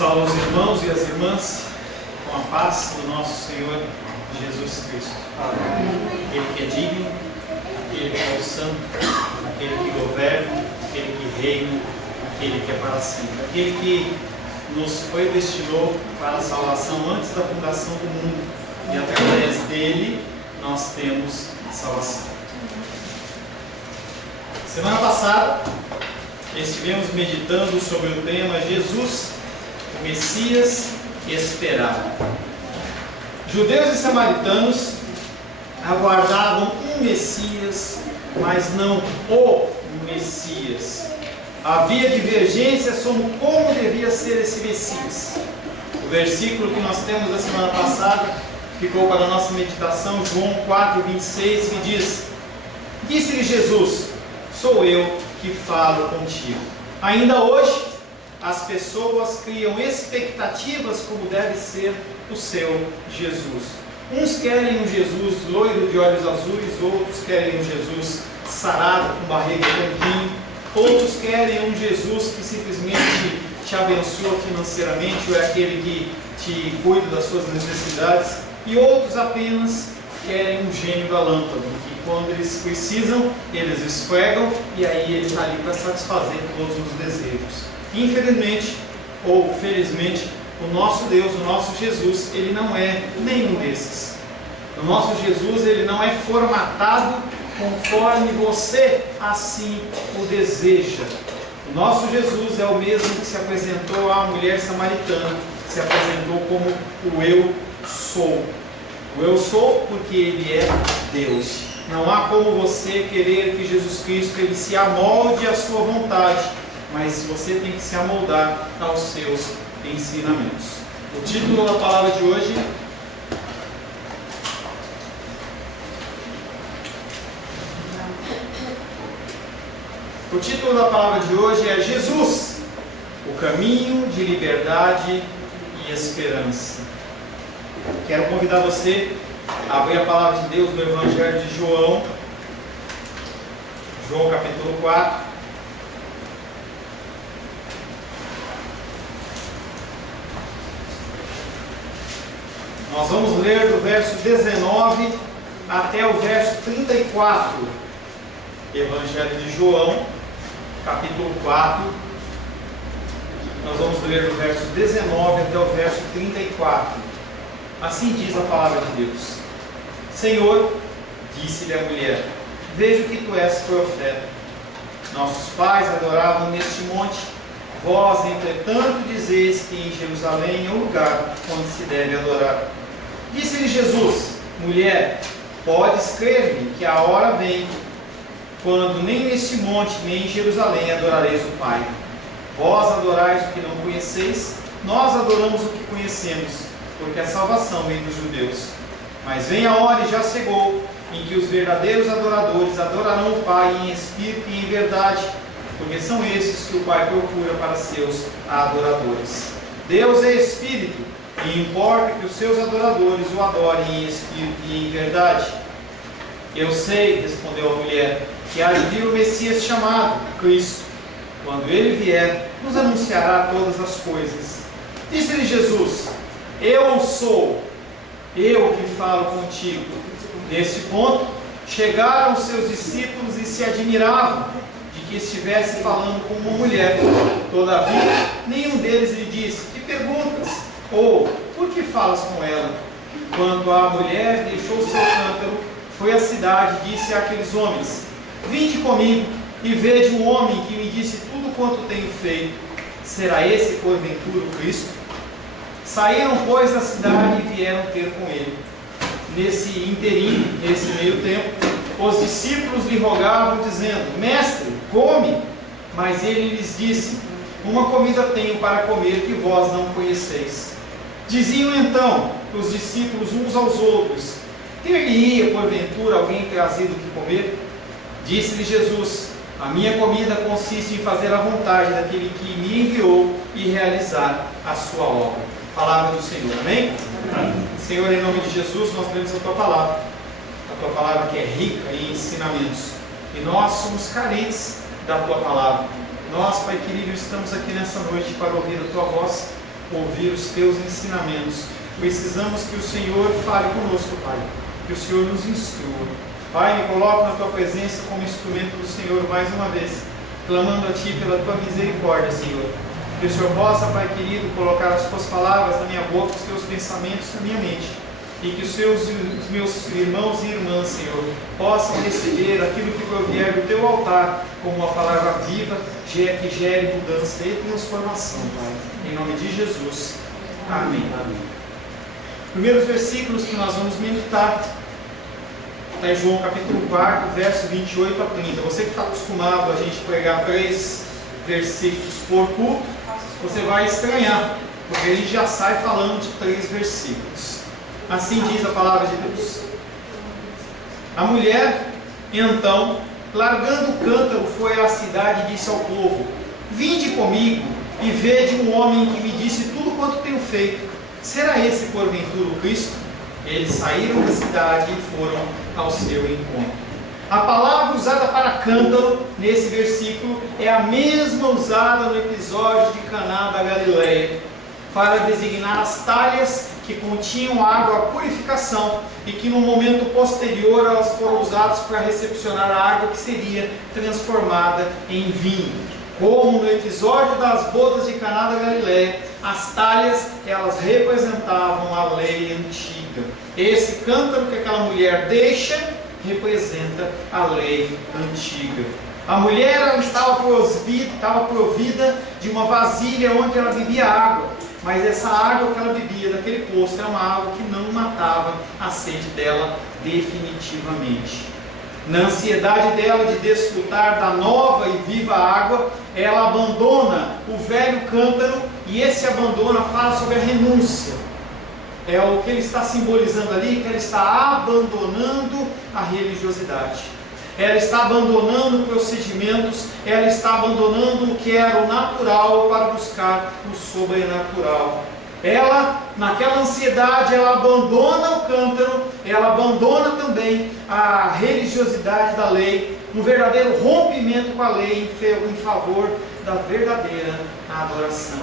Salve os irmãos e as irmãs, com a paz do nosso Senhor Jesus Cristo. Aquele que é digno, aquele que é o santo, aquele que governa, aquele que reina, aquele que é para sempre, aquele que nos predestinou para a salvação antes da fundação do mundo, e através dele nós temos salvação. Semana passada estivemos meditando sobre o tema Jesus, o Messias esperado. Judeus e samaritanos aguardavam um Messias, mas não o Messias. Havia divergência sobre como devia ser esse Messias. O versículo que nós temos da semana passada ficou para a nossa meditação, João 4:26, que diz: Disse-lhe Jesus: Sou eu que falo contigo. Ainda hoje, as pessoas criam expectativas como deve ser o seu Jesus. Uns querem um Jesus loiro de olhos azuis, outros querem um Jesus sarado com barriga tanquinho, outros querem um Jesus que simplesmente te abençoa financeiramente, ou é aquele que te cuida das suas necessidades, e outros apenas querem um gênio da lâmpada, que quando eles precisam, eles esfregam, e aí ele está ali para satisfazer todos os desejos. Infelizmente, ou felizmente, o nosso Deus, o nosso Jesus, ele não é nenhum desses. O nosso Jesus, ele não é formatado conforme você assim o deseja. O nosso Jesus é o mesmo que se apresentou à mulher samaritana, se apresentou como o Eu Sou. O Eu Sou porque ele é Deus. Não há como você querer que Jesus Cristo ele se amolde à sua vontade, mas você tem que se amoldar aos seus ensinamentos. O título da palavra de hoje é Jesus, o caminho de liberdade e esperança. Quero convidar você a abrir a palavra de Deus no Evangelho de João, capítulo 4. Nós vamos ler do verso 19 até o verso 34. Evangelho de João, capítulo 4. Nós vamos ler do verso 19 até o verso 34. Assim diz a palavra de Deus: Senhor, disse-lhe a mulher, vejo que tu és profeta. Nossos pais adoravam neste monte. Vós, entretanto, dizeis que em Jerusalém é o lugar onde se deve adorar. Disse-lhe Jesus: Mulher, podes crer-me que a hora vem, quando nem neste monte, nem em Jerusalém adorareis o Pai. Vós adorais o que não conheceis, nós adoramos o que conhecemos, porque a salvação vem dos judeus. Mas vem a hora, e já chegou, em que os verdadeiros adoradores adorarão o Pai em espírito e em verdade, porque são esses que o Pai procura para seus adoradores. Deus é espírito, e importa que os seus adoradores o adorem em espírito e em verdade. Eu sei, respondeu a mulher, que há de vir o Messias chamado Cristo. Quando ele vier, nos anunciará todas as coisas. Disse-lhe Jesus: Eu sou, eu que falo contigo. Nesse ponto, chegaram os seus discípulos e se admiravam de que estivesse falando com uma mulher. Todavia, nenhum deles lhe disse: Que perguntas? Ou, por que falas com ela? Quando a mulher deixou o seu cântaro, foi à cidade e disse àqueles homens: Vinde comigo e vede um homem que me disse tudo quanto tenho feito. Será esse, porventura, o Cristo? Saíram, pois, da cidade e vieram ter com ele. Nesse interim, nesse meio tempo, os discípulos lhe rogavam, dizendo: Mestre, come! Mas ele lhes disse: Uma comida tenho para comer que vós não conheceis. Diziam então os discípulos uns aos outros: Ter-lhe-ia, porventura, alguém trazido o que comer? Disse-lhe Jesus: A minha comida consiste em fazer a vontade daquele que me enviou e realizar a sua obra. Palavra do Senhor, amém? Amém. Senhor, em nome de Jesus, nós lemos a Tua palavra que é rica em ensinamentos, e nós somos carentes da Tua palavra. Nós, Pai querido, estamos aqui nessa noite para ouvir a Tua voz, ouvir os teus ensinamentos. Precisamos que o Senhor fale conosco, Pai, que o Senhor nos instrua. Pai, me coloco na tua presença como instrumento do Senhor mais uma vez, clamando a ti pela tua misericórdia, Senhor. Que o Senhor possa, Pai querido, colocar as tuas palavras na minha boca, os teus pensamentos na minha mente, e que os meus irmãos e irmãs, Senhor, possam receber aquilo que provier do teu altar como uma palavra viva, que gere mudança e transformação, Pai. Em nome de Jesus. Amém. Primeiros versículos que nós vamos meditar está em João capítulo 4, verso 28 a 30. Você que está acostumado a gente pregar 3 versículos por culto, você vai estranhar, porque a gente já sai falando de 3 versículos. Assim diz a palavra de Deus. A mulher, então, largando o cântaro, foi à cidade e disse ao povo: vinde comigo e vede um homem que me disse tudo quanto tenho feito. Será esse porventura o Cristo? Eles saíram da cidade e foram ao seu encontro. A palavra usada para cântaro nesse versículo é a mesma usada no episódio de Caná da Galileia, para designar as talhas que continham água à purificação e que no momento posterior elas foram usadas para recepcionar a água que seria transformada em vinho. Como no episódio das bodas de Caná da Galileia, as talhas elas representavam a lei antiga. Esse cântaro que aquela mulher deixa representa a lei antiga. A mulher ela estava provida de uma vasilha onde ela bebia água, mas essa água que ela bebia daquele poço era uma água que não matava a sede dela definitivamente. Na ansiedade dela de desfrutar da nova e viva água, ela abandona o velho cântaro, e esse abandono fala sobre a renúncia. É o que ele está simbolizando ali, que ela está abandonando a religiosidade. Ela está abandonando procedimentos, ela está abandonando o que era o natural para buscar o sobrenatural. Ela, naquela ansiedade, ela abandona o cântaro, ela abandona também a religiosidade da lei, um verdadeiro rompimento com a lei em favor da verdadeira adoração.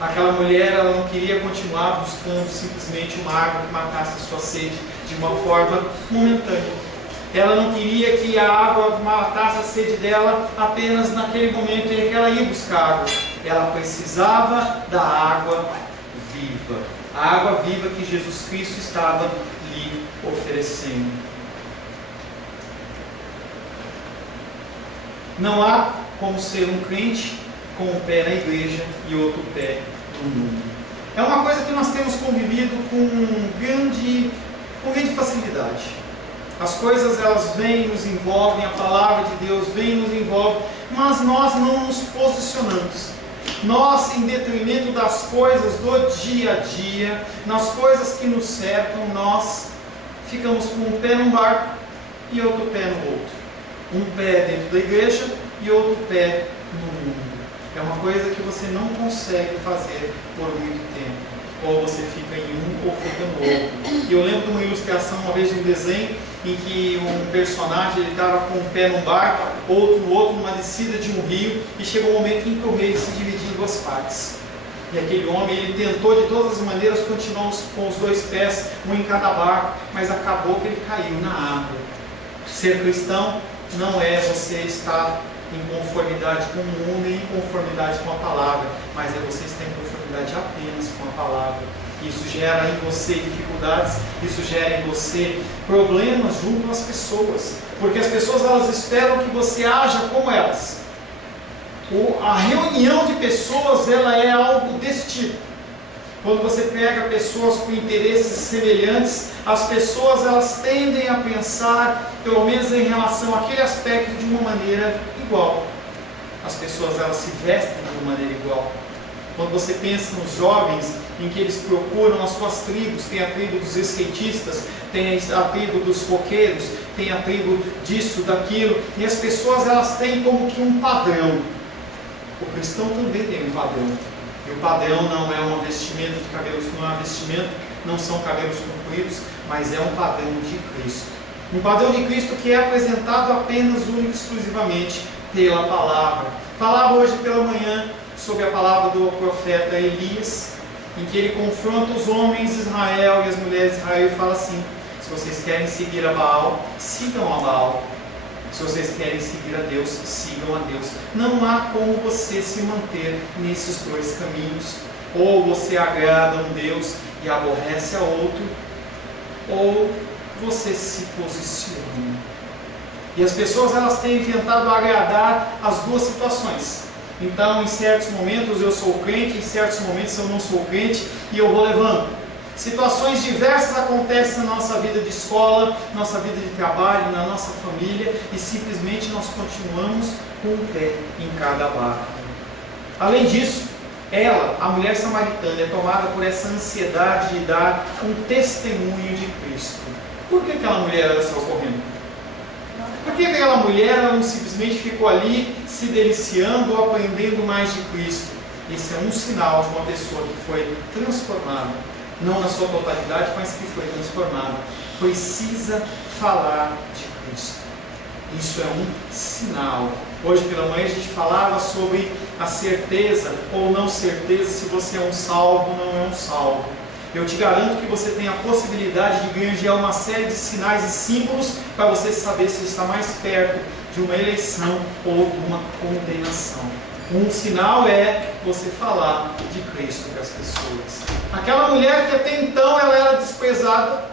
Aquela mulher, ela não queria continuar buscando simplesmente uma água que matasse a sua sede de uma forma momentânea. Ela não queria que a água matasse a sede dela apenas naquele momento em que ela ia buscar água. Ela precisava da água viva. A água viva que Jesus Cristo estava lhe oferecendo. Não há como ser um crente com um pé na igreja e outro pé no mundo. É uma coisa que nós temos convivido com grande facilidade. As coisas elas vêm, nos envolvem, a palavra de Deus vem, nos envolve, mas nós não nos posicionamos. Nós, em detrimento das coisas do dia a dia, nas coisas que nos cercam, nós ficamos com um pé num barco e outro pé no outro. Um pé dentro da igreja e outro pé no mundo. É uma coisa que você não consegue fazer por muito tempo. Ou você fica em um ou fica no outro. E eu lembro de uma ilustração, uma vez de um desenho, em que um personagem estava com um pé num barco, outro no outro, numa descida de um rio, e chegou um momento em que o rio se dividiu em 2 partes. E aquele homem, ele tentou de todas as maneiras continuar com os 2 pés, um em cada barco, mas acabou que ele caiu na água. Ser cristão não é você estar em conformidade com o mundo e em conformidade com a palavra, mas é você estar em conformidade apenas com a palavra. Isso gera em você dificuldades, isso gera em você problemas junto às pessoas, porque as pessoas elas esperam que você haja como elas. A reunião de pessoas ela é algo desse tipo. Quando você pega pessoas com interesses semelhantes, as pessoas elas tendem a pensar, pelo menos em relação àquele aspecto, de uma maneira igual. As pessoas elas se vestem de uma maneira igual. Quando você pensa nos jovens, em que eles procuram as suas tribos, tem a tribo dos skatistas, tem a tribo dos roqueiros, tem a tribo disso, daquilo, e as pessoas elas têm como que um padrão. O cristão também tem um padrão. E o padrão não é uma vestimenta de cabelos, não é uma vestimenta, não são cabelos compridos, mas é um padrão de Cristo. Um padrão de Cristo que é apresentado apenas, único e exclusivamente pela palavra. Falava hoje pela manhã sobre a palavra do profeta Elias, em que ele confronta os homens de Israel e as mulheres de Israel e fala assim: se vocês querem seguir a Baal, sigam a Baal. Se vocês querem seguir a Deus, sigam a Deus. Não há como você se manter nesses dois caminhos. Ou você agrada a um Deus e aborrece a outro, ou você se posiciona. E as pessoas, elas têm tentado agradar as duas situações. Então, em certos momentos eu sou crente, em certos momentos eu não sou crente, e eu vou levando. Situações diversas acontecem na nossa vida de escola, nossa vida de trabalho, na nossa família, e simplesmente nós continuamos com o pé em cada barco. Além disso, ela, a mulher samaritana, é tomada por essa ansiedade de dar um testemunho de Cristo. Por que aquela mulher saiu correndo? Por que aquela mulher não simplesmente ficou ali se deliciando ou aprendendo mais de Cristo? Esse é um sinal de uma pessoa que foi transformada, não na sua totalidade, mas que foi transformada. Precisa falar de Cristo. Isso é um sinal. Hoje pela manhã a gente falava sobre a certeza ou não certeza se você é um salvo ou não é um salvo. Eu te garanto que você tem a possibilidade de ganhar uma série de sinais e símbolos para você saber se está mais perto de uma eleição ou de uma condenação. Um sinal é você falar de Cristo para as pessoas. Aquela mulher que até então ela era desprezada,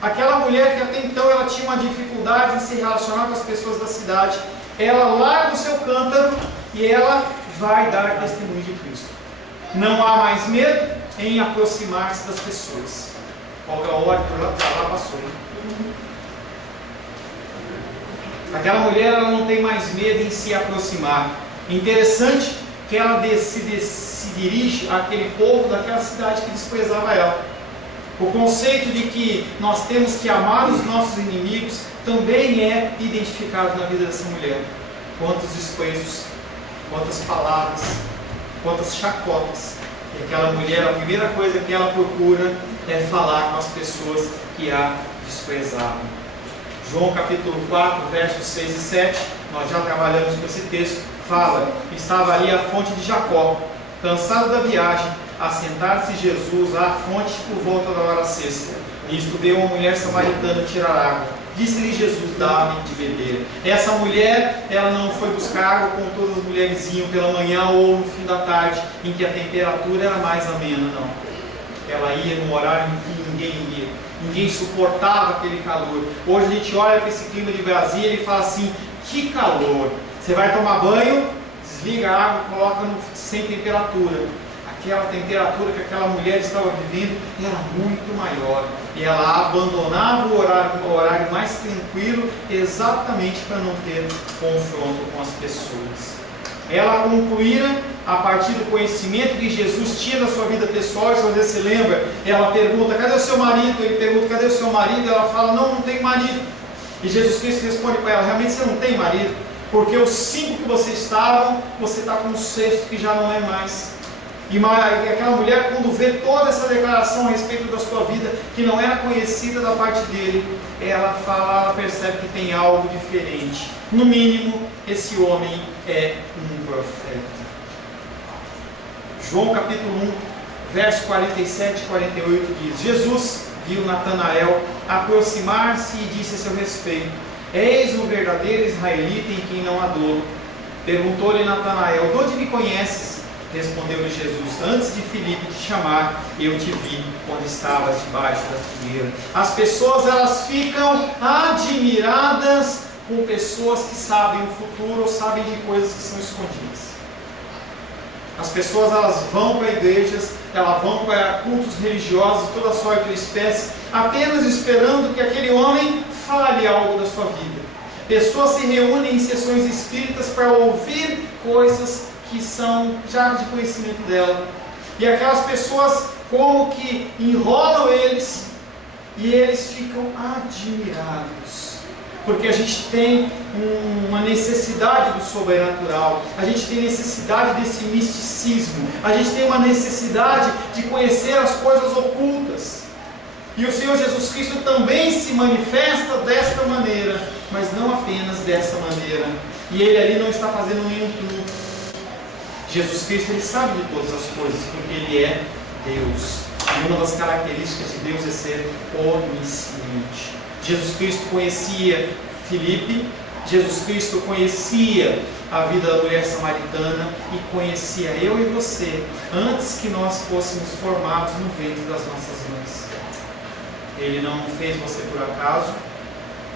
aquela mulher que até então ela tinha uma dificuldade em se relacionar com as pessoas da cidade, ela larga o seu cântaro e ela vai dar testemunho de Cristo. Não há mais medo em aproximar-se das pessoas. Olha, olha, lá passou. Aquela mulher ela não tem mais medo em se aproximar. Interessante que ela se dirige àquele povo daquela cidade que desprezava ela. O conceito de que nós temos que amar os nossos inimigos também é identificado na vida dessa mulher. Quantos desprezos, quantas palavras, quantas chacotas. E aquela mulher, a primeira coisa que ela procura é falar com as pessoas que a desprezavam. João capítulo 4, versos 6 e 7, nós já trabalhamos com esse texto, fala: estava ali a fonte de Jacó, cansado da viagem, a sentar-se Jesus à fonte por volta da hora sexta. Nisto veio uma mulher samaritana tirar água. Disse-lhe Jesus: dá-me de beber. Essa mulher, ela não foi buscar água como todas as mulheres iam pela manhã ou no fim da tarde, em que a temperatura era mais amena, não. Ela ia num horário em que ninguém ia. Ninguém suportava aquele calor. Hoje a gente olha para esse clima de Brasília e fala assim: que calor! Você vai tomar banho, desliga a água, coloca sem temperatura. Aquela temperatura que aquela mulher estava vivendo era muito maior. E ela abandonava o horário mais tranquilo exatamente para não ter confronto com as pessoas. Ela concluíra a partir do conhecimento que Jesus tinha da sua vida pessoal. Se você se lembra, ela pergunta: cadê o seu marido? Ele pergunta: cadê o seu marido? Ela fala: não tem marido. E Jesus Cristo responde para ela: realmente você não tem marido? Porque os 5 que vocês estavam, você está com o 6º que já não é mais. E aquela mulher, quando vê toda essa declaração a respeito da sua vida, que não era conhecida da parte dele, ela percebe que tem algo diferente. No mínimo, esse homem é um profeta. João capítulo 1, verso 47 e 48 diz: Jesus viu Natanael aproximar-se e disse a seu respeito: eis um verdadeiro israelita em quem não há dolo. Perguntou-lhe Natanael: de onde me conheces? Respondeu-lhe Jesus: antes de Filipe te chamar, eu te vi quando estavas debaixo da figueira. As pessoas, elas ficam admiradas com pessoas que sabem o futuro ou sabem de coisas que são escondidas. As pessoas, elas vão para igrejas, elas vão para cultos religiosos, toda sorte de espécie, apenas esperando que aquele homem fale algo da sua vida. Pessoas se reúnem em sessões espíritas para ouvir coisas que são já de conhecimento dela. E aquelas pessoas como que enrolam eles e eles ficam admirados. Porque a gente tem uma necessidade do sobrenatural, a gente tem necessidade desse misticismo, a gente tem uma necessidade de conhecer as coisas ocultas. E o Senhor Jesus Cristo também se manifesta desta maneira, mas não apenas dessa maneira. E Ele ali não está fazendo nenhum truque. Jesus Cristo, Ele sabe de todas as coisas, porque Ele é Deus. E uma das características de Deus é ser onisciente. Jesus Cristo conhecia Filipe, Jesus Cristo conhecia a vida da mulher samaritana e conhecia eu e você antes que nós fôssemos formados no ventre das nossas mães. Ele não fez você por acaso,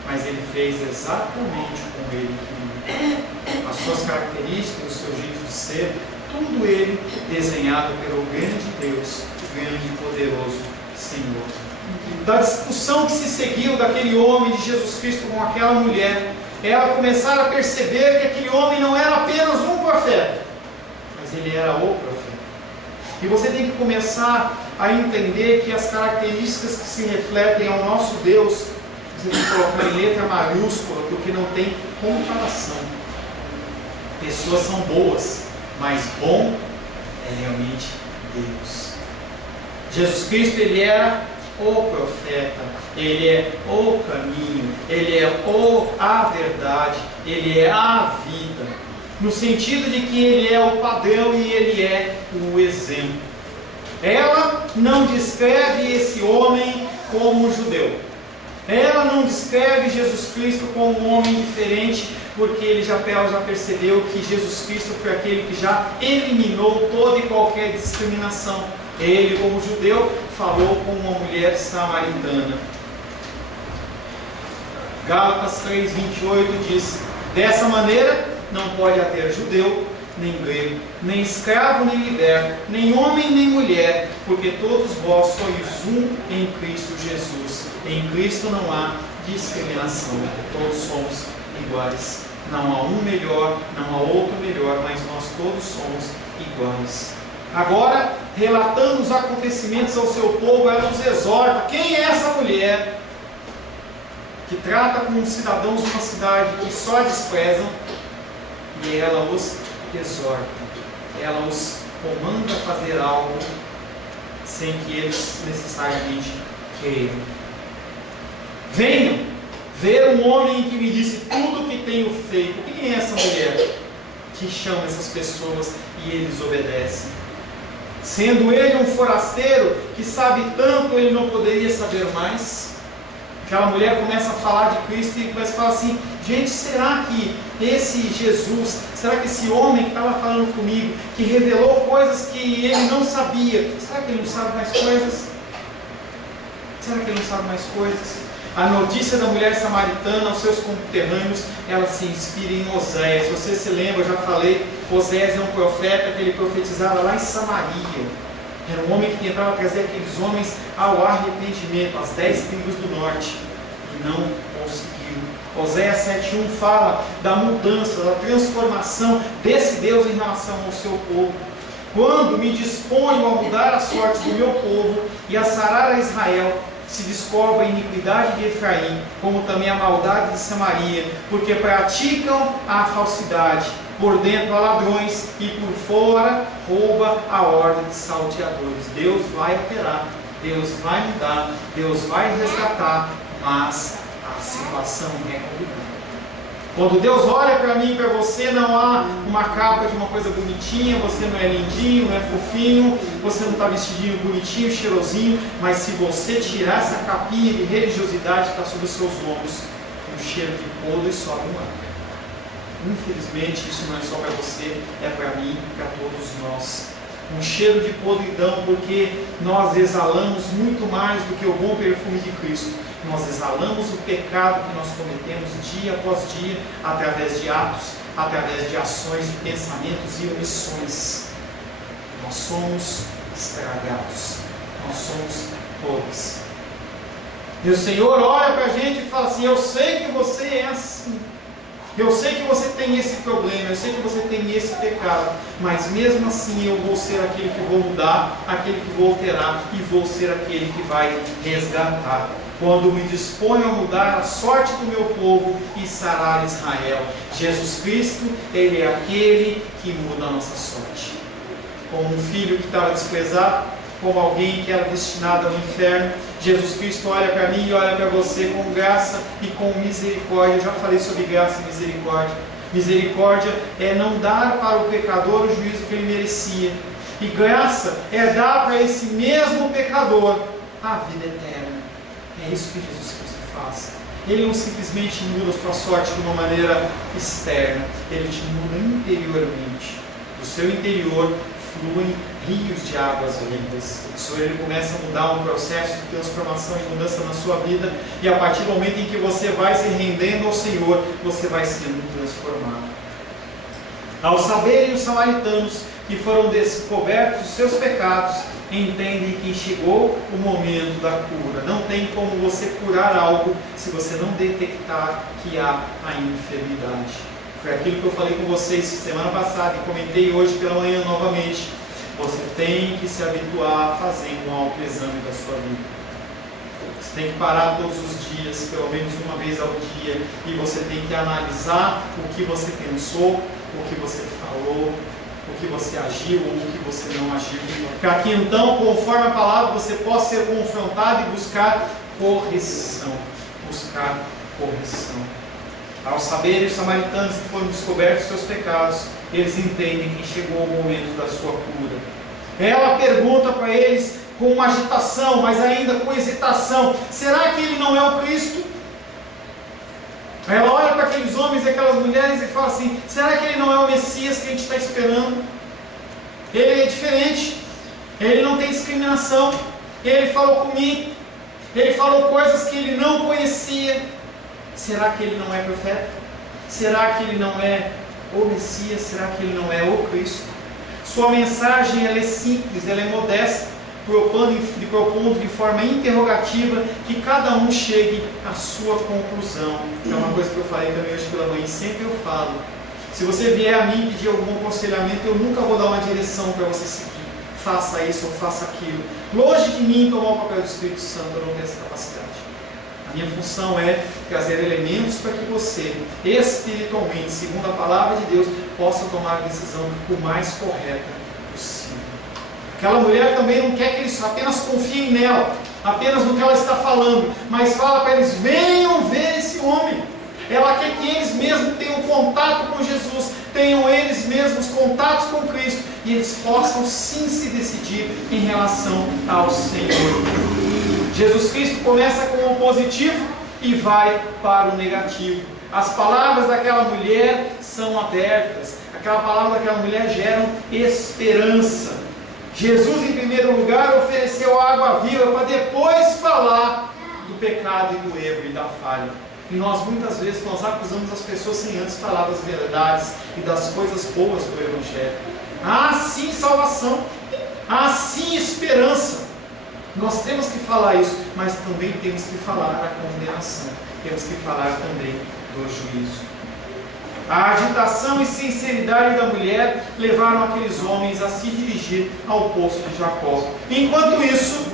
mas Ele fez exatamente como Ele queria. As suas características, o seu jeito de ser, tudo Ele desenhado pelo grande Deus, grande e poderoso Senhor. Da discussão que se seguiu daquele homem de Jesus Cristo com aquela mulher, ela começaram a perceber que aquele homem não era apenas um profeta, mas ele era o profeta. E você tem que começar a entender que as características que se refletem ao nosso Deus, você tem que colocar em letra maiúscula, porque não tem comparação. Pessoas são boas, mas bom é realmente Deus. Jesus Cristo, Ele era o profeta, Ele é o caminho, Ele é a verdade, Ele é a vida, no sentido de que Ele é o padrão e Ele é o exemplo. Ela não descreve esse homem como judeu, ela não descreve Jesus Cristo como um homem diferente, porque ela já percebeu que Jesus Cristo foi aquele que já eliminou toda e qualquer discriminação. Ele, como judeu, falou com uma mulher samaritana. Gálatas 3:28 diz: dessa maneira não pode haver judeu, nem grego, nem escravo, nem liberto, nem homem, nem mulher, porque todos vós sois um em Cristo Jesus. Em Cristo não há discriminação, todos somos iguais. Não há um melhor, não há outro melhor, mas nós todos somos iguais. Agora, relatando os acontecimentos ao seu povo, ela nos exorta. Quem é essa mulher que trata como cidadãos de uma cidade que só a desprezam? E ela os exorta, ela os comanda a fazer algo sem que eles necessariamente queiram. Venham ver um homem que me disse tudo o que tenho feito. Quem é essa mulher que chama essas pessoas e eles obedecem? Sendo ele um forasteiro que sabe tanto, ele não poderia saber mais? Aquela mulher começa a falar de Cristo e começa a falar assim: gente, será que esse Jesus, será que esse homem que estava falando comigo, que revelou coisas que ele não sabia, será que ele não sabe mais coisas? Será que ele não sabe mais coisas? A notícia da mulher samaritana aos seus conterrâneos, ela se inspira em Oséias. Se você se lembra, eu já falei, Oséias é um profeta que ele profetizava lá em Samaria. Era um homem que tentava trazer aqueles homens ao arrependimento, as 10 tribos do norte, e não conseguiu. Oséias 7:1 fala da mudança, da transformação desse Deus em relação ao seu povo. Quando me disponho a mudar a sorte do meu povo e a sarar a Israel, se descobre a iniquidade de Efraim, como também a maldade de Samaria, porque praticam a falsidade, por dentro há ladrões e por fora rouba a ordem de salteadores. Deus vai operar, Deus vai mudar, Deus vai resgatar, mas a situação é complicada. Quando Deus olha para mim e para você, não há uma capa de uma coisa bonitinha, você não é lindinho, não é fofinho, você não está vestidinho bonitinho, cheirosinho, mas se você tirar essa capinha de religiosidade que está sobre os seus ombros, um cheiro de podre sobe no ar. Infelizmente, isso não é só para você, é para mim e para todos nós. Um cheiro de podridão, porque nós exalamos muito mais do que o bom perfume de Cristo. Nós exalamos o pecado que nós cometemos dia após dia, através de atos, através de ações, de pensamentos e omissões. Nós somos estragados, nós somos pobres. E o Senhor olha para a gente e fala assim: eu sei que você é assim, eu sei que você tem esse problema, eu sei que você tem esse pecado, mas mesmo assim eu vou ser aquele que vou mudar, aquele que vou alterar e vou ser aquele que vai resgatar. Quando me disponho a mudar a sorte do meu povo e sarar Israel. Jesus Cristo, Ele é aquele que muda a nossa sorte. Como um filho que estava desprezado, como alguém que era destinado ao inferno, Jesus Cristo olha para mim e olha para você com graça e com misericórdia. Eu já falei sobre graça e misericórdia. Misericórdia é não dar para o pecador o juízo que ele merecia, E graça é dar para esse mesmo pecador a vida eterna. É isso que Jesus Cristo faz. Ele não simplesmente muda a sua sorte de uma maneira externa, ele te muda interiormente. Do seu interior fluem rios de águas vivas. O Senhor, ele começa a mudar um processo de transformação e mudança na sua vida, e a partir do momento em que você vai se rendendo ao Senhor, você vai sendo transformado. Ao saberem os samaritanos que foram descobertos os seus pecados, entendem que chegou o momento da cura. Não tem como você curar algo se você não detectar que há a enfermidade. Foi aquilo que eu falei com vocês semana passada e comentei hoje pela manhã novamente. Você tem que se habituar a fazer um autoexame da sua vida. Você tem que parar todos os dias, pelo menos uma vez ao dia, e você tem que analisar o que você pensou, o que você falou, o que você agiu ou o que você não agiu, para que então, conforme a palavra, você possa ser confrontado e buscar correção. Ao saberem os samaritanos que foram descobertos seus pecados, eles entendem que chegou o momento da sua cura. Ela pergunta para eles com agitação, mas ainda com hesitação: será que ele não é o Cristo? Ela olha para aqueles homens e aquelas mulheres e fala assim: será que ele não é o Messias que a gente está esperando? Ele é diferente, ele não tem discriminação, ele falou comigo, ele falou coisas que ele não conhecia. Será que ele não é profeta? Será que ele não é o Messias? Será que ele não é o Cristo? Sua mensagem, ela é simples, ela é modesta, propondo de forma interrogativa que cada um chegue à sua conclusão. É uma coisa que eu falei também hoje pela manhã, sempre eu falo: se você vier a mim pedir algum aconselhamento, eu nunca vou dar uma direção para você seguir. Faça isso ou faça aquilo. Longe de mim tomar o papel do Espírito Santo, eu não tenho essa capacidade. A minha função é trazer elementos para que você, espiritualmente, segundo a palavra de Deus, possa tomar a decisão o mais correta possível. Aquela mulher também não quer que eles apenas confiem nela, apenas no que ela está falando, mas fala para eles: venham ver esse homem. Ela quer que eles mesmos tenham contato com Jesus, tenham eles mesmos contatos com Cristo, e eles possam sim se decidir em relação ao Senhor. Jesus Cristo começa com o positivo e vai para o negativo. As palavras daquela mulher são abertas. Aquela palavra daquela mulher geram esperança. Jesus, em primeiro lugar, ofereceu água viva para depois falar do pecado e do erro e da falha. E nós muitas vezes acusamos as pessoas sem antes falar das verdades e das coisas boas do Evangelho. Há sim salvação, há sim esperança. Nós temos que falar isso, mas também temos que falar da condenação, temos que falar também do juízo. A agitação e sinceridade da mulher levaram aqueles homens a se dirigir ao poço de Jacó. Enquanto isso,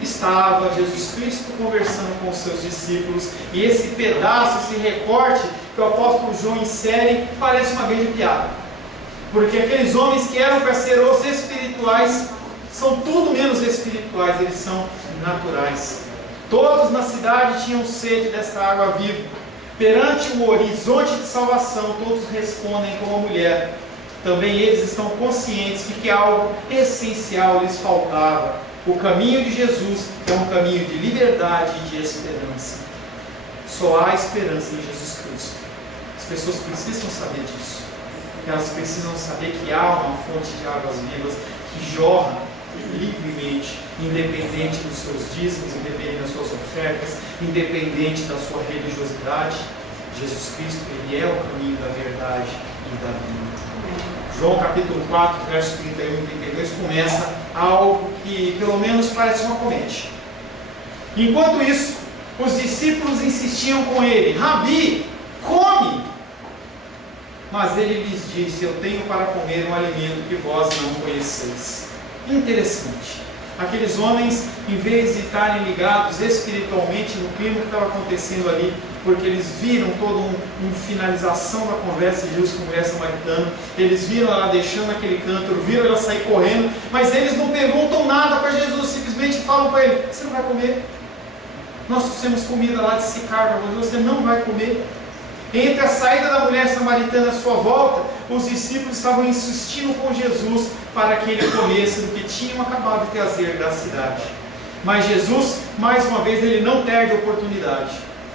estava Jesus Cristo conversando com os seus discípulos, e esse pedaço, esse recorte que o apóstolo João insere, parece uma grande piada, porque aqueles homens que eram para ser os espirituais são tudo menos espirituais, eles são naturais. Todos na cidade tinham sede dessa água viva. Perante o horizonte de salvação, todos respondem como a mulher. Também eles estão conscientes de que algo essencial lhes faltava. O caminho de Jesus é um caminho de liberdade e de esperança. Só há esperança em Jesus Cristo. As pessoas precisam saber disso. Elas precisam saber que há uma fonte de águas vivas que jorra livremente, independente dos seus dízimos, independente das suas ofertas, independente da sua religiosidade. Jesus Cristo, Ele é o caminho da verdade e da vida. João capítulo 4, versos 31 e 32 começa algo que pelo menos parece uma comédia. Enquanto isso, os discípulos insistiam com ele: Rabi, come! Mas ele lhes disse: eu tenho para comer um alimento que vós não conheceis. Interessante. Aqueles homens, em vez de estarem ligados espiritualmente no clima que estava acontecendo ali, porque eles viram toda uma finalização da conversa de Jesus com a mulher samaritana, eles viram ela deixando aquele cântaro, viram ela sair correndo, mas eles não perguntam nada para Jesus, simplesmente falam para ele: você não vai comer? Nós trouxemos comida lá de Sicar para você não vai comer? Entre a saída da mulher samaritana e a sua volta, os discípulos estavam insistindo com Jesus para que ele comesse do que tinham acabado de trazer da cidade. Mas Jesus, mais uma vez, ele não perde a oportunidade.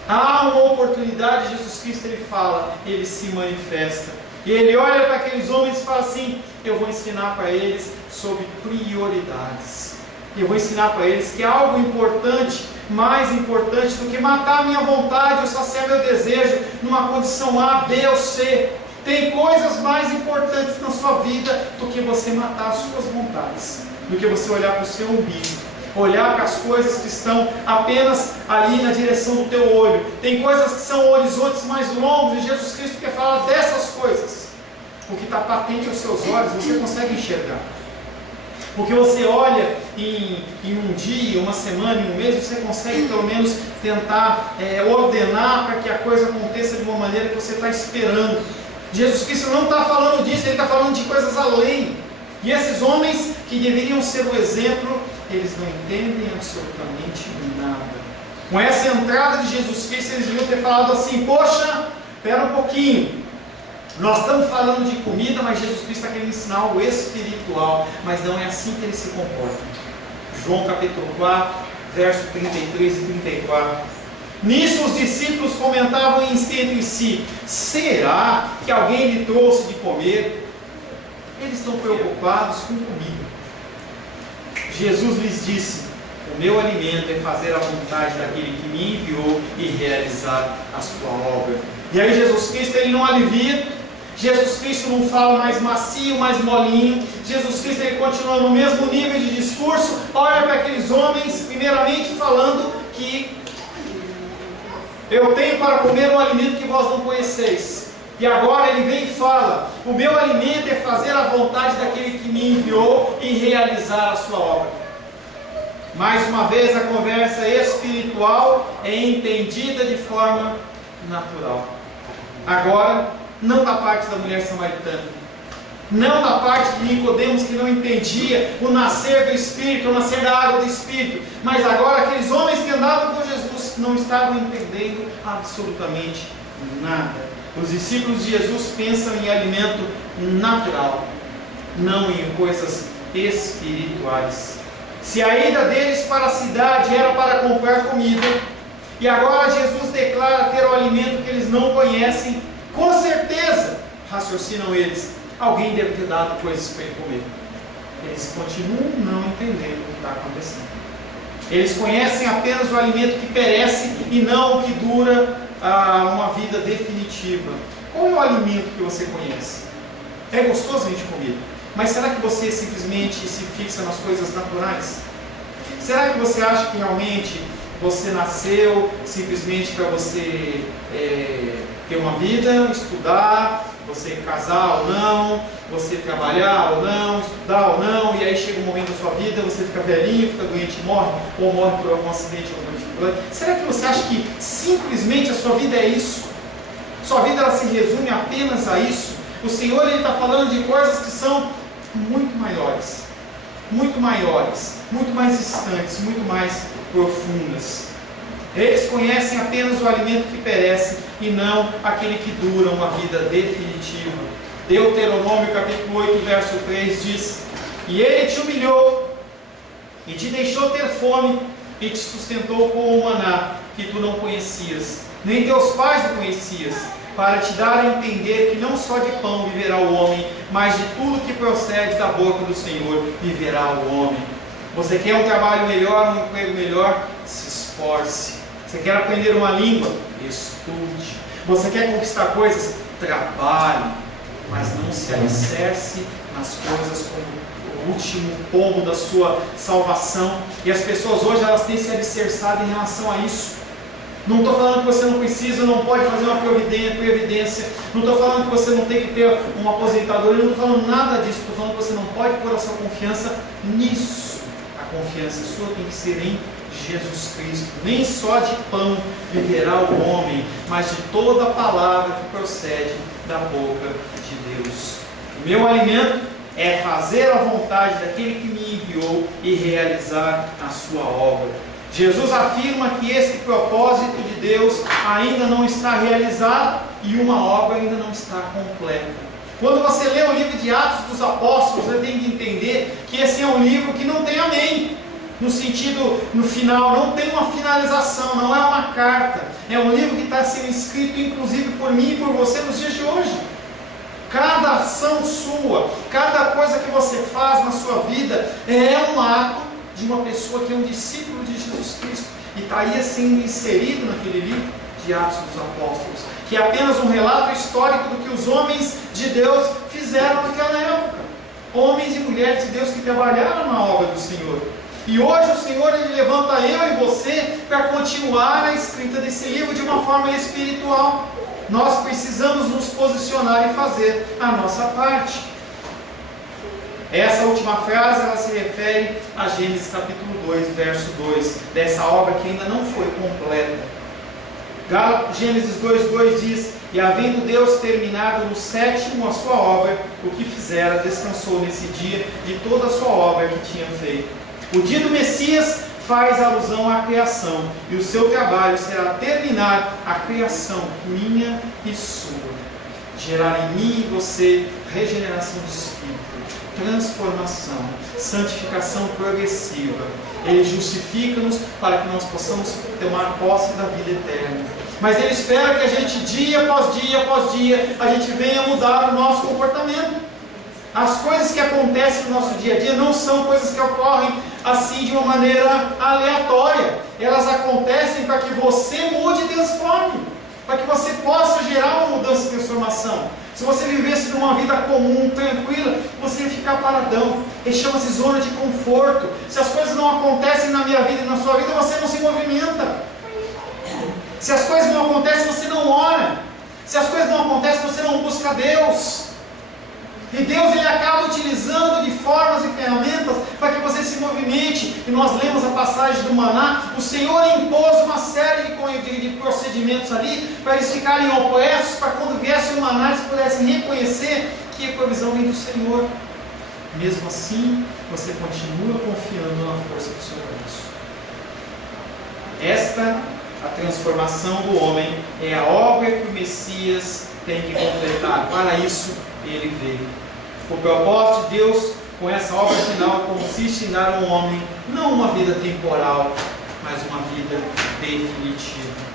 Há uma oportunidade, Jesus Cristo, ele fala, ele se manifesta. E ele olha para aqueles homens e fala assim: eu vou ensinar para eles sobre prioridades. Eu vou ensinar para eles que algo importante, mais importante do que matar a minha vontade ou saciar meu desejo numa condição A, B ou C. Tem coisas mais importantes na sua vida do que você matar as suas vontades, do que você olhar para o seu umbigo, olhar para as coisas que estão apenas ali na direção do teu olho. Tem coisas que são horizontes mais longos, e Jesus Cristo quer falar dessas coisas. O que está patente aos seus olhos, você consegue enxergar. Porque você olha em um dia, uma semana, em um mês, você consegue pelo menos tentar ordenar para que a coisa aconteça de uma maneira que você está esperando. Jesus Cristo não está falando disso, ele está falando de coisas além. E esses homens que deveriam ser o exemplo, eles não entendem absolutamente nada. Com essa entrada de Jesus Cristo, eles deviam ter falado assim: poxa, espera um pouquinho. Nós estamos falando de comida, mas Jesus Cristo está querendo ensinar algo espiritual, mas não é assim que ele se comporta. João capítulo 4, verso 33 e 34. Nisso os discípulos comentavam entre si: será que alguém lhe trouxe de comer? Eles estão preocupados com comida. Jesus lhes disse: o meu alimento é fazer a vontade daquele que me enviou e realizar a sua obra. E aí Jesus Cristo, ele não alivia. Jesus Cristo não fala mais macio, mais molinho. Jesus Cristo, ele continua no mesmo nível de discurso. Olha para aqueles homens, primeiramente falando que eu tenho para comer um alimento que vós não conheceis. E agora ele vem e fala: o meu alimento é fazer a vontade daquele que me enviou e realizar a sua obra. Mais uma vez, a conversa espiritual é entendida de forma natural. Agora, não da parte da mulher samaritana, não da parte de Nicodemos, que não entendia o nascer do Espírito, o nascer da água do Espírito, mas agora aqueles homens que andavam com Jesus não estavam entendendo absolutamente nada. Os discípulos de Jesus pensam em alimento natural, não em coisas espirituais. Se a ida deles para a cidade era para comprar comida, e agora Jesus declara ter o alimento que eles não conhecem, com certeza, raciocinam eles, alguém deve ter dado coisas para ele comer. Eles continuam não entendendo o que está acontecendo. Eles conhecem apenas o alimento que perece e não o que dura uma vida definitiva. Qual é o alimento que você conhece? É gostoso a gente comer, mas será que você simplesmente se fixa nas coisas naturais? Será que você acha que realmente você nasceu simplesmente para você ter uma vida, estudar, você casar ou não, você trabalhar ou não, estudar ou não, e aí chega um momento da sua vida, você fica velhinho, fica doente e morre, ou morre por algum acidente ou alguma dificuldade? Será que você acha que simplesmente a sua vida é isso? Sua vida ela se resume apenas a isso? O Senhor está falando de coisas que são muito maiores, muito mais distantes, muito mais profundas. Eles conhecem apenas o alimento que perece e não aquele que dura uma vida definitiva. Deuteronômio capítulo 8, verso 3 diz: e ele te humilhou e te deixou ter fome e te sustentou com o maná que tu não conhecias, nem teus pais o conhecias, para te dar a entender que não só de pão viverá o homem, mas de tudo que procede da boca do Senhor viverá o homem. Você quer um trabalho melhor, um emprego melhor? Se esforce. Você quer aprender uma língua? Estude. Você quer conquistar coisas? Trabalhe. Mas não se alicerce nas coisas como o último pomo da sua salvação. E as pessoas hoje elas têm se alicerçado em relação a isso. Não estou falando que você não precisa, não pode fazer uma previdência. Não estou falando que você não tem que ter uma aposentadoria. Não estou falando nada disso. Estou falando que você não pode pôr a sua confiança nisso. A confiança sua tem que ser em Jesus Cristo. Nem só de pão viverá o homem, mas de toda a palavra que procede da boca de Deus. O meu alimento é fazer a vontade daquele que me enviou e realizar a sua obra. Jesus afirma que esse propósito de Deus ainda não está realizado e uma obra ainda não está completa. Quando você lê o livro de Atos dos Apóstolos, você tem que entender que esse é um livro que não tem amém. No sentido, no final, não tem uma finalização, não é uma carta. É um livro que está sendo escrito, inclusive, por mim e por você nos dias de hoje. Cada ação sua, cada coisa que você faz na sua vida é um ato de uma pessoa que é um discípulo de Jesus Cristo. E está aí sendo inserido naquele livro de Atos dos Apóstolos, que é apenas um relato histórico do que os homens de Deus fizeram naquela época. Homens e mulheres de Deus que trabalharam na obra do Senhor. E hoje o Senhor, Ele levanta eu e você para continuar a escrita desse livro de uma forma espiritual. Nós precisamos nos posicionar e fazer a nossa parte. Essa última frase, ela se refere a Gênesis capítulo 2, verso 2, dessa obra que ainda não foi completa. Gênesis 2:2 diz: e havendo Deus terminado no sétimo a sua obra, o que fizera, descansou nesse dia de toda a sua obra que tinha feito. O dia do Messias faz alusão à criação, e o seu trabalho será terminar a criação minha e sua, gerar em mim e você regeneração de espírito, transformação, santificação progressiva. Ele justifica-nos para que nós possamos tomar posse da vida eterna. Mas Ele espera que a gente, dia após dia após dia, a gente venha mudar o nosso comportamento. As coisas que acontecem no nosso dia a dia não são coisas que ocorrem assim de uma maneira aleatória. Elas acontecem para que você mude e transforme, para que você possa gerar uma mudança e transformação. Se você vivesse numa vida comum, tranquila, você ia ficar paradão. Ele chama-se zona de conforto. Se as coisas não acontecem na minha vida e na sua vida, você não se movimenta. Se as coisas não acontecem, você não ora. Se as coisas não acontecem, você não busca Deus. E Deus, Ele acaba utilizando de formas e ferramentas para que você se movimente. E nós lemos a passagem do maná. O Senhor impôs uma série de procedimentos ali para eles ficarem opressos, para quando viesse o maná eles pudessem reconhecer que a provisão vem do Senhor. Mesmo assim, você continua confiando na força do seu braço. Esta, a transformação do homem, é a obra que o Messias tem que completar. Para isso Ele veio. O propósito de Deus com essa obra final consiste em dar ao homem não uma vida temporal, mas uma vida definitiva.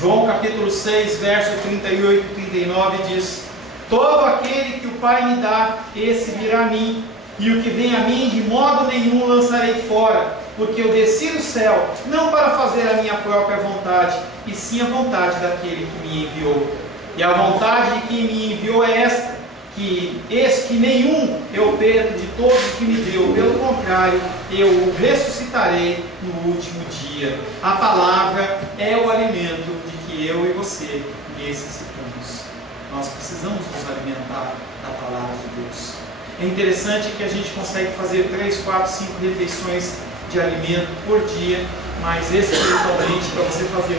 João capítulo 6, verso 38 e 39 diz: todo aquele que o Pai me dá, esse virá a mim, e o que vem a mim de modo nenhum lançarei fora, porque eu desci do céu, não para fazer a minha própria vontade, e sim a vontade daquele que me enviou. E a vontade de quem me enviou é esta: que nenhum eu perco de todos que me deu, pelo contrário, eu o ressuscitarei no último dia. A palavra é o alimento de que eu e você necessitamos. Nós precisamos nos alimentar da palavra de Deus. É interessante que a gente consegue fazer 3, 4, 5 refeições de alimento por dia, mas espiritualmente, para você fazer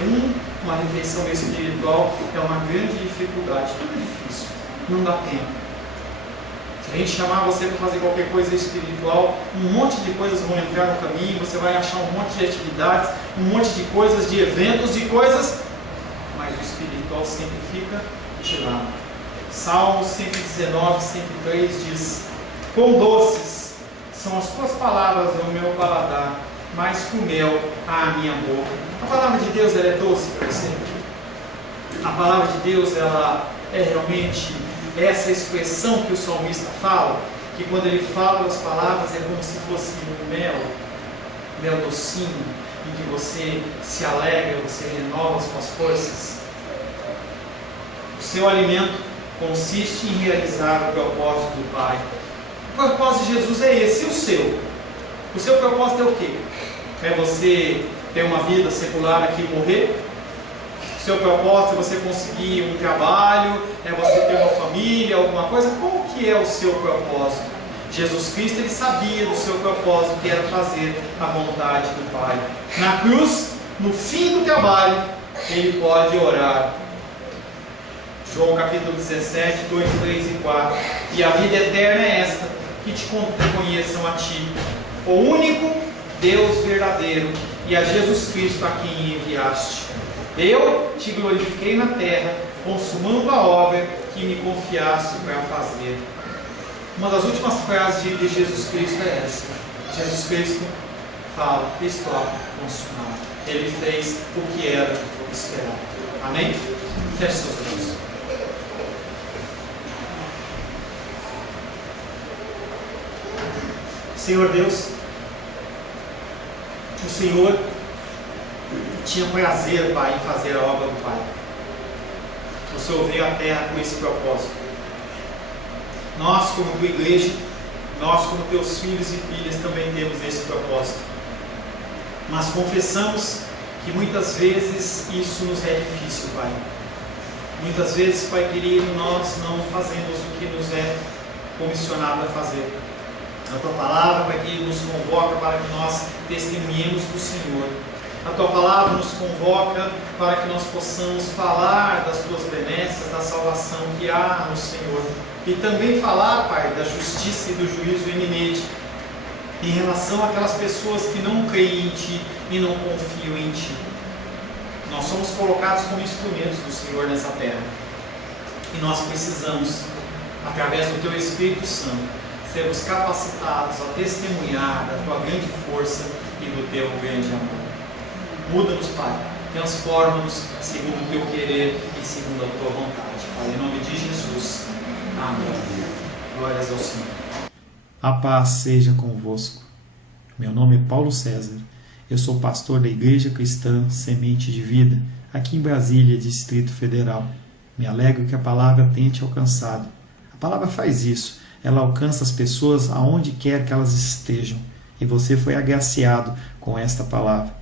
uma refeição espiritual, é uma grande dificuldade. Tudo é difícil, não dá tempo. Se a gente chamar você para fazer qualquer coisa espiritual, um monte de coisas vão entrar no caminho, você vai achar um monte de atividades, um monte de coisas, de eventos, de coisas, mas o espiritual sempre fica de lado. Salmos 119, 103 diz: quão doces são as tuas palavras ao meu paladar, mais que o mel à minha boca. A palavra de Deus, ela é doce para você? A palavra de Deus, ela é realmente essa expressão que o salmista fala, que quando ele fala as palavras é como se fosse um mel docinho, em que você se alegra, você renova as suas forças. O seu alimento consiste em realizar o propósito do Pai. O propósito de Jesus é esse, e o seu? O seu propósito é o quê? É você ter uma vida secular aqui e morrer? O seu propósito é você conseguir um trabalho, é você ter uma família, alguma coisa? Qual que é o seu propósito? Jesus Cristo, Ele sabia do seu propósito, que era fazer a vontade do Pai. Na cruz, no fim do trabalho, Ele pode orar. João capítulo 17, 2, 3 e 4. E a vida eterna é esta, que te conheçam a Ti, o único Deus verdadeiro, e a Jesus Cristo a quem enviaste. Eu te glorifiquei na terra, consumando a obra que me confiaste para fazer. Uma das últimas frases de Jesus Cristo é essa. Jesus Cristo fala: está consumado. Ele fez o que era esperado. Amém? Feche seus olhos. Senhor Deus, o Senhor tinha prazer, Pai, em fazer a obra do Pai. O Senhor veio à terra com esse propósito. Nós, como tua igreja, nós, como teus filhos e filhas, também temos esse propósito. Mas confessamos que muitas vezes isso nos é difícil, Pai. Muitas vezes, Pai querido, nós não fazemos o que nos é comissionado a fazer. A tua palavra, Pai querido, nos convoca para que nós testemunhemos do Senhor. A tua palavra nos convoca para que nós possamos falar das tuas benesses, da salvação que há no Senhor. E também falar, Pai, da justiça e do juízo iminente em relação àquelas pessoas que não creem em Ti e não confiam em Ti. Nós somos colocados como instrumentos do Senhor nessa terra. E nós precisamos, através do Teu Espírito Santo, sermos capacitados a testemunhar da Tua grande força e do Teu grande amor. Muda-nos, Pai, transforma-nos segundo o Teu querer e segundo a Tua vontade, Pai, em nome de Jesus. Amém. Glórias ao Senhor. A paz seja convosco. Meu nome é Paulo César. Eu sou pastor da Igreja Cristã Semente de Vida, aqui em Brasília, Distrito Federal. Me alegro que a palavra tenha te alcançado. A palavra faz isso. Ela alcança as pessoas aonde quer que elas estejam. E você foi agraciado com esta palavra.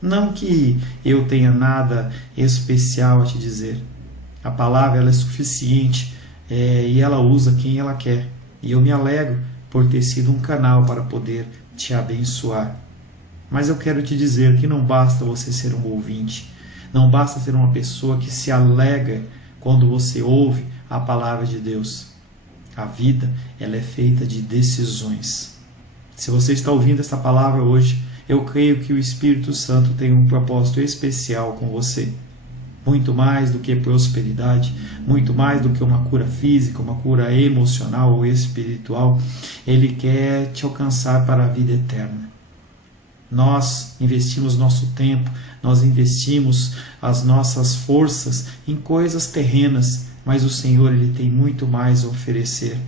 Não que eu tenha nada especial a te dizer. A palavra ela é suficiente e ela usa quem ela quer. E eu me alegro por ter sido um canal para poder te abençoar. Mas eu quero te dizer que não basta você ser um ouvinte. Não basta ser uma pessoa que se alegra quando você ouve a palavra de Deus. A vida ela é feita de decisões. Se você está ouvindo essa palavra hoje, eu creio que o Espírito Santo tem um propósito especial com você. Muito mais do que prosperidade, muito mais do que uma cura física, uma cura emocional ou espiritual, Ele quer te alcançar para a vida eterna. Nós investimos nosso tempo, nós investimos as nossas forças em coisas terrenas, mas o Senhor Ele tem muito mais a oferecer.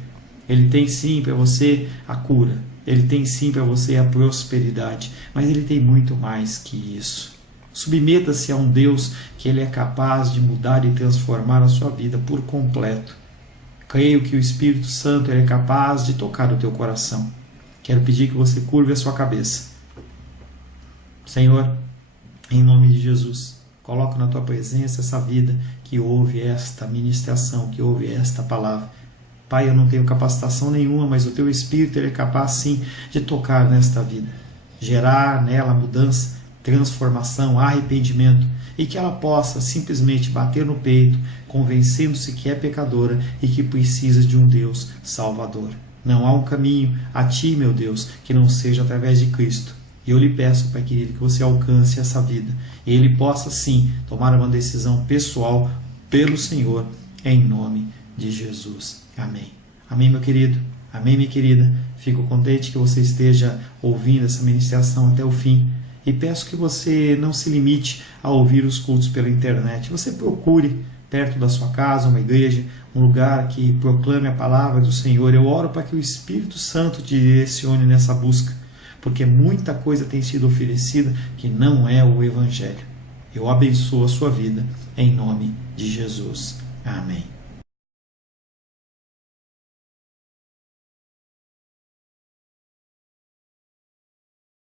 Ele tem sim para você a cura, Ele tem sim para você a prosperidade, mas Ele tem muito mais que isso. Submeta-se a um Deus que Ele é capaz de mudar e transformar a sua vida por completo. Creio que o Espírito Santo Ele é capaz de tocar o teu coração. Quero pedir que você curve a sua cabeça. Senhor, em nome de Jesus, coloco na tua presença essa vida que ouve esta ministração, que ouve esta palavra. Pai, eu não tenho capacitação nenhuma, mas o teu Espírito Ele é capaz sim de tocar nesta vida, gerar nela mudança, transformação, arrependimento, e que ela possa simplesmente bater no peito, convencendo-se que é pecadora e que precisa de um Deus salvador. Não há um caminho a ti, meu Deus, que não seja através de Cristo. E eu lhe peço, Pai querido, que você alcance essa vida e Ele possa sim tomar uma decisão pessoal pelo Senhor, em nome de Jesus. Amém. Amém, meu querido. Amém, minha querida. Fico contente que você esteja ouvindo essa ministração até o fim. E peço que você não se limite a ouvir os cultos pela internet. Você procure perto da sua casa uma igreja, um lugar que proclame a palavra do Senhor. Eu oro para que o Espírito Santo te direcione nessa busca, porque muita coisa tem sido oferecida que não é o Evangelho. Eu abençoo a sua vida em nome de Jesus. Amém.